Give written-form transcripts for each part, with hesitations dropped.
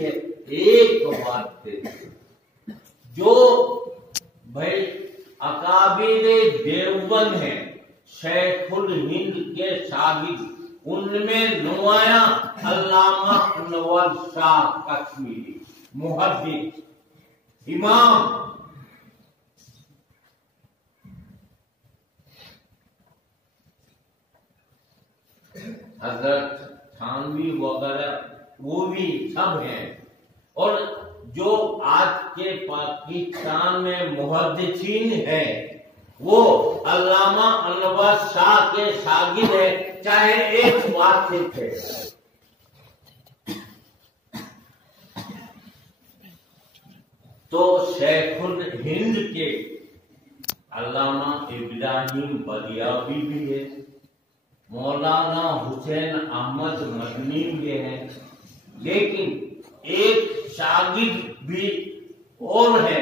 بھی ہے. ایک بات ہے جو بھائی اکابر دیوبند ہیں شیخ الہند کے شاگرد، ان میں نمایاں علامہ انور شاہ کشمیری محدث امام، حضرت تھانوی وغیرہ وہ بھی سب ہیں. اور جو آج کے پاکستان میں محدثین ہیں وہ علامہ انور شاہ کے شاگرد ہیں، چاہے ایک واسط ہے. تو شیخ الہند کے علامہ ابراہیم بلیاوی بھی ہے، مولانا حسین احمد مدنی بھی ہیں، لیکن ایک شاگرد بھی اور ہے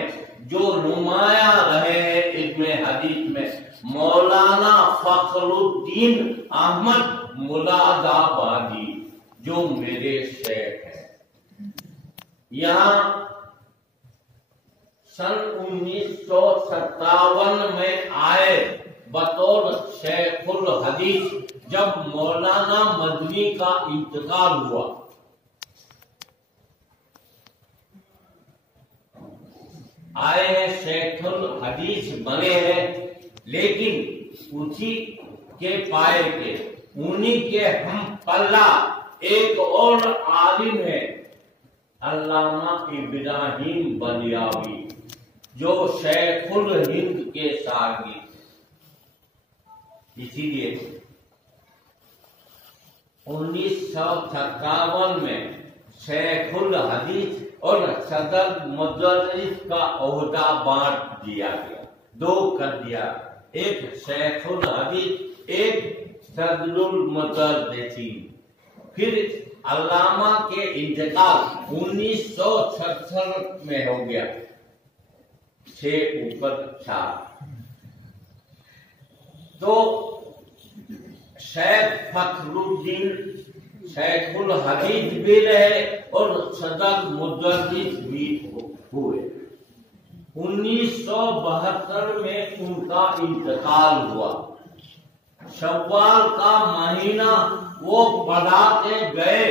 جو نمایاں رہے ہیں علم حدیث میں، مولانا فخر الدین احمد مراد آبادی جو میرے شیخ ہیں. یہاں سن 1957 میں آئے بطور شیخ الحدیث جب مولانا مدنی کا انتقال ہوا. آئے ہیں شیخ الحدیث بنے ہیں، لیکن اسی کے پائے کے انہی کے ہم پلہ ایک اور عالم ہے علامہ ابراہیم بلیاوی جو شیخ الہند کے شاگرد. اسی لیے 1957 میں شیخ الحدیث اور صدر مدرس کا عہدہ بانٹ دیا گیا، دو کر دیا، ایک شیخ الحدیث ایک صدر المدرسین. پھر علامہ کے انتقال 1966 میں ہو گیا، 6 اوپر 4. تو شیخ فخر الدین شیخ الحدیث بھی رہے اور صدر مدرس بھی ہوئے. 1972 میں ان کا انتقال ہوا. شوال کا مہینہ وہ پڑھا کے گئے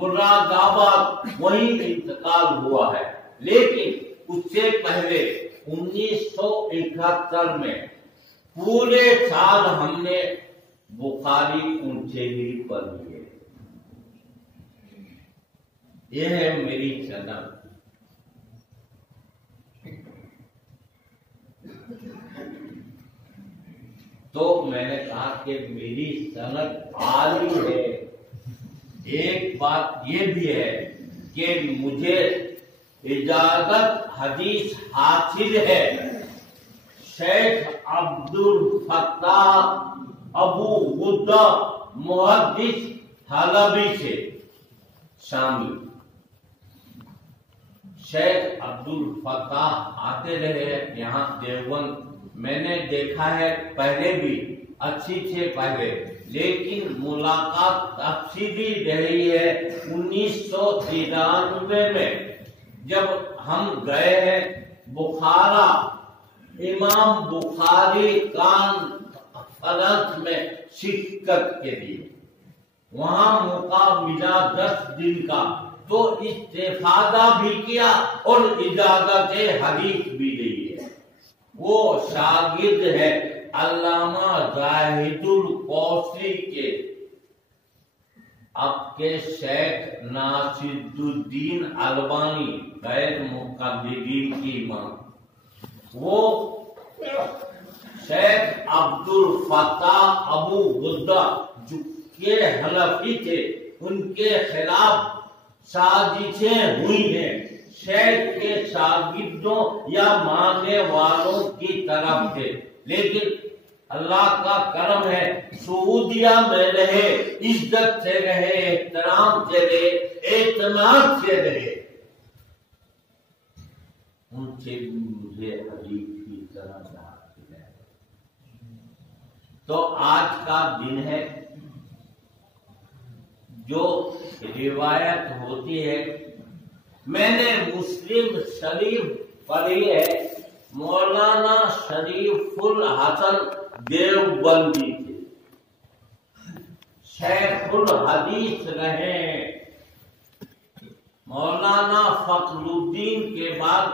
مراد آباد، وہیں انتقال ہوا ہے. لیکن اس سے پہلے 1971 میں پورے سال ہم نے بخاری ان سے ہی پڑھی ہے. یہ ہے میری سند. تو میں نے کہا کہ میری سند عالی ہے. ایک بات یہ بھی ہے کہ مجھے اجازت حدیث حاصل ہے شیخ عبدالفتاح ابو غدہ محدث حلبی سے شامل. شیخ عبدالفتاح آتے رہے یہاں دیوبند، میں نے دیکھا ہے پہلے بھی اچھی سے پہلے، لیکن ملاقات تفصیلی رہی ہے 1993 میں جب ہم گئے ہیں بخارا امام بخاری کانفرنس میں شرکت کے لیے. وہاں موقع ملا 10 دن کا، تو استفادہ بھی کیا اور اجازت حدیث بھی لی ہے. وہ شاگرد ہے علامہ زاہد القوسی کے، اب کے شیخ ناصر الدین البانی غیر مقلدین کی امام. وہ شیخ عبدالفتاح ابو غدہ جو کے حلفی تھے، ان کے خلاف سازشیں ہوئی ہیں شیخ کے شاگردوں یا ماننے والوں کی طرف سے. لیکن اللہ کا کرم ہے سعودیہ میں رہے، عزت سے رہے، احترام سے رہے، اعتماد سے رہے. ان سے مجھے حدیث کی طرح حاصل ہے. تو آج کا دن ہے جو روایت ہوتی ہے میں نے مسلم شریف پڑھی ہے، مولانا شریف الحسن دیوبندی تھے، شیخ الحدیث رہے۔ مولانا فخر الدین کے بعد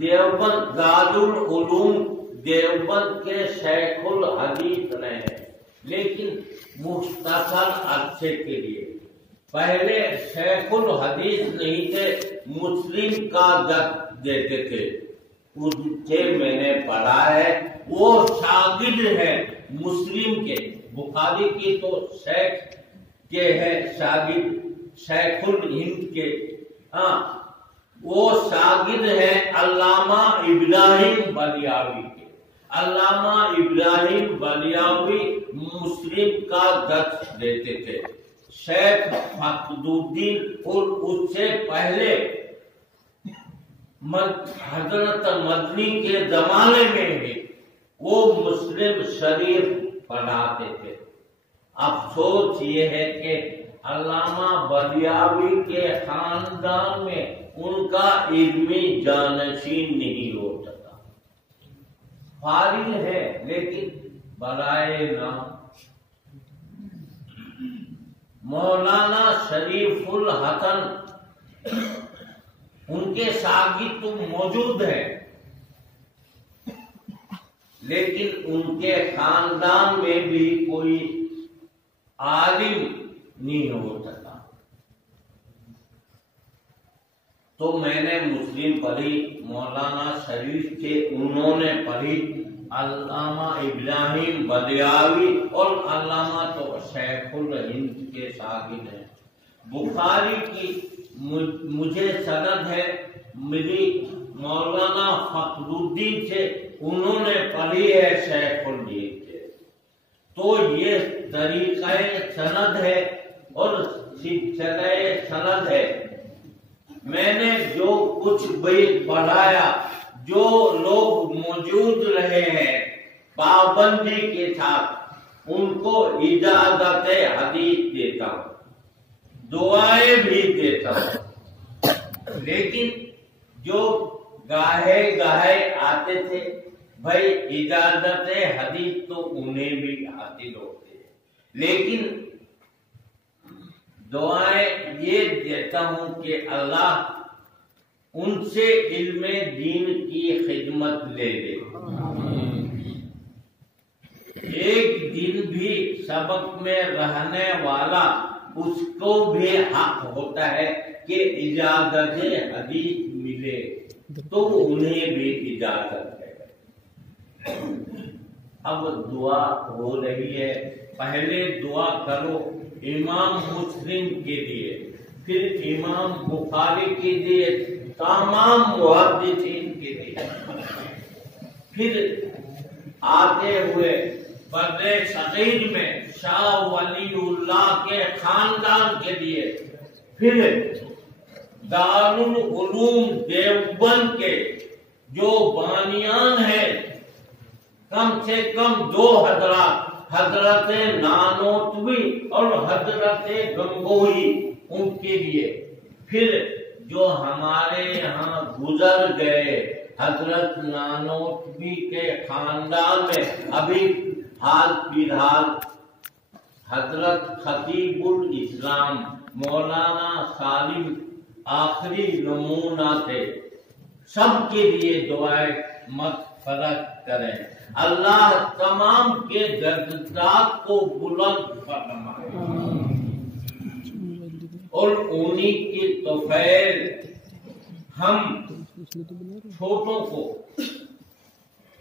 دیوبند دارالعلوم دیوبند کے شیخ الحدیث رہے، لیکن مختصر عرصے کے لیے۔ پہلے شیخ الحدیث نہیں تھے، مسلم کا درس دیتے تھے، ان سے میں نے پڑھا ہے، وہ شاگرد ہے مسلم کے، بخاری کی تو شیخ کے ہے شاگرد، شیخ الہند کے، ہاں وہ شاگرد ہے علامہ ابراہیم بلیاوی کے۔ علامہ ابراہیم بلیاوی مسلم کا درس دیتے تھے۔ شیخ فخر الدین اور اس سے پہلے حضرت مدنی کے زمانے میں بھی وہ مسلم شریف پڑھاتے تھے۔ افسوس یہ ہے کہ علامہ بلیاوی کے خاندان میں ان کا علمی جانشین نہیں ہو سکا، فارغ ہے لیکن برائے نام۔ مولانا شریف الحسن ان کے شاگرد تو موجود ہیں، لیکن ان کے خاندان میں بھی کوئی عالم نہیں ہو سکا۔ تو میں نے مسلم پڑھی، مولانا شریف کے انہوں نے پڑھی، علامہ ابراہیم بلیاوی اور علامہ تو شیخ الہند کے شاگرد ہیں۔ بخاری کی مجھے سند ہے میری مولانا فخر الدین سے، انہوں نے پڑھی ہے شیخ الہند سے۔ تو یہ طریقہ سند ہے اور سلسلہ سند ہے۔ میں نے جو کچھ بھی پڑھایا، جو لوگ موجود رہے ہیں پابندی کے ساتھ، ان کو اجازت حدیث دیتا ہوں، دعائیں بھی دیتا ہوں، لیکن جو گاہے گاہے آتے تھے بھائی اجازت حدیث تو انہیں بھی حاصل ہوتے ہیں، لیکن دعائیں یہ دیتا ہوں کہ اللہ ان سے علم دین کی خدمت لے لے۔ ایک دن بھی سبق میں رہنے والا اس کو بھی حق ہوتا ہے کہ اجازت حدیث ملے، تو انہیں بھی اجازت ہے۔ اب دعا ہو رہی ہے، پہلے دعا کرو امام مسلم کے لیے، پھر امام بخاری کے لیے، تمام محدثین کے لیے، پھر آتے ہوئے بر صغیر میں شاہ ولی اللہ کے خاندان کے لیے، پھر دارالعلوم دیوبند کے جو بانیان ہیں، کم سے کم 2 حضرات، حضرت نانوتوی اور حضرت گنگوہی، ان کے لیے، پھر جو ہمارے یہاں گزر گئے حضرت نانوتوی کے خاندان میں ابھی حال فی الحال حضرت خطیب الاسلام مولانا سالم آخری نمونہ تھے، سب کے لیے دعائیں مغفرت کریں، اللہ تمام کے درجات کو بلند فرمائے، اور انہی کی توفیل ہم چھوٹوں کو،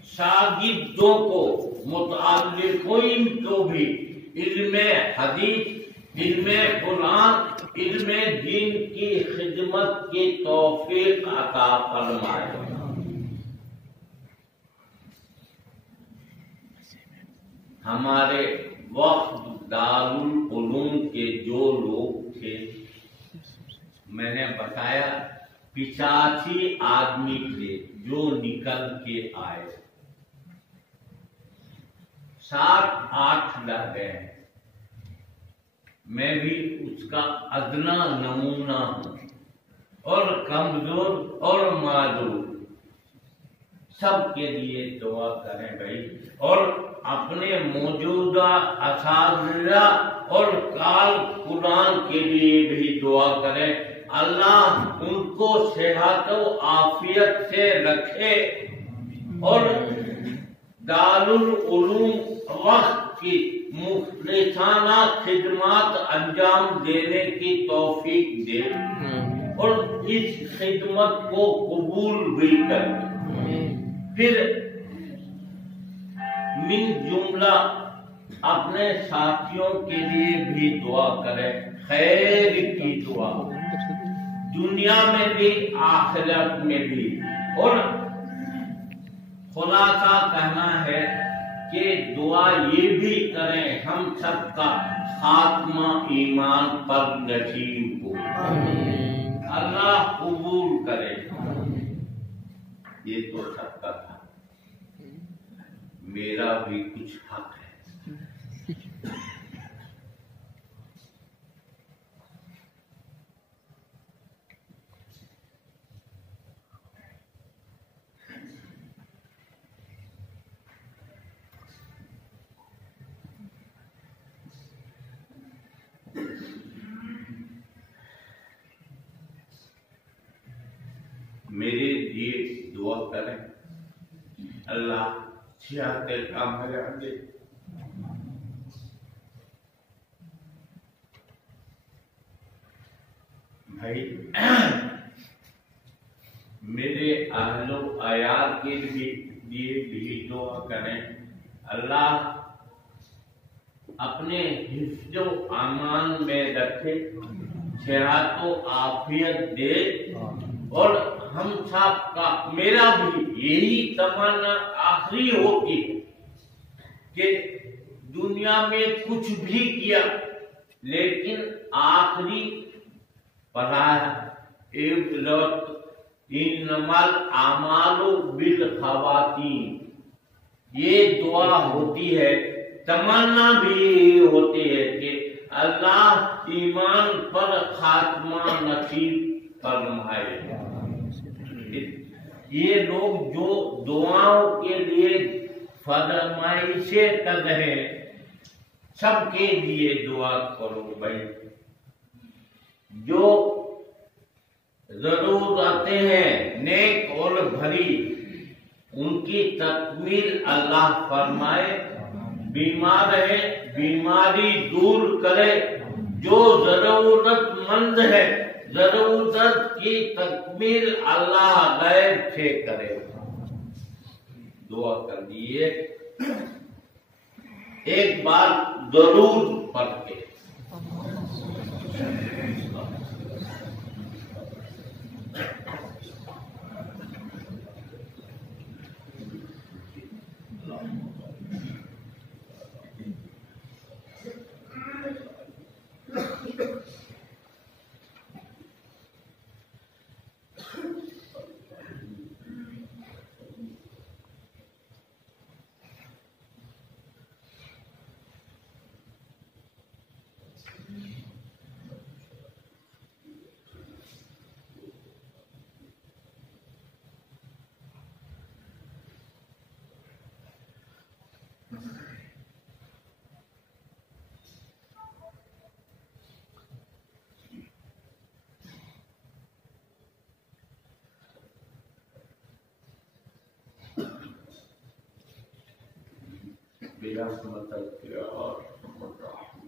شاگردوں کو، متعلقین کو بھی علم حدیث، علم قرآن، علم دین کی خدمت کی توفیق عطا فرمائے۔ ہمارے وقت دارالعلوم کے جو لوگ تھے، میں نے بتایا 85 آدمی تھے جو نکل کے آئے، 7-8 لگ گئے، میں بھی اس کا ادنا نمونہ ہوں، اور کمزور اور معذور سب کے لیے دعا کریں بھائی، اور اپنے موجودہ اساتذہ اور کال قرآن کے لیے بھی دعا کریں، اللہ ان کو صحت و عافیت سے رکھے اور دارالعلوم وقت کی مخلصانہ خدمات انجام دینے کی توفیق دے اور اس خدمت کو قبول بھی کرے۔ پھر من جملہ اپنے ساتھیوں کے لیے بھی دعا کرے، خیر کی دعا دنیا میں بھی آخرت میں بھی۔ اور خلاصہ کہنا ہے کہ دعا یہ بھی کریں ہم سب کا خاتمہ ایمان پر نصیب ہو، اللہ قبول کرے۔ یہ تو سب کا تھا، میرا بھی کچھ حق ہے۔ میرے لیے دعا کریں، اللہ صحت کاملہ دے۔ بھائی میرے اہل و عیال کے لیے بھی دعا کریں، اللہ اپنے حفظ و امان میں رکھے، صحت و عافیت دے، اور ہم سب کا میرا بھی یہی تمنا آخری ہوتی ہے کہ دنیا میں کچھ بھی کیا لیکن آخری انما الاعمال بالخواتیم، یہ دعا ہوتی ہے، تمنا بھی ہوتی ہے کہ اللہ ایمان پر خاتمہ نصیب فرمائے۔ یہ لوگ جو دعاؤں کے لیے فرمائشیں کر رہے ہیں سب کے لیے دعا کرو بھائی، جو ضرورتیں ہیں نیک اور بھری ان کی تکمیل اللہ فرمائے، بیمار ہے بیماری دور کرے، جو ضرورت مند ہے ضرورت کی تکمیل اللہ غیب سے کرے۔ دعا کر دیئے ایک بار ضرور پڑھ کے۔ برحمتک یا ارحم الراحمین۔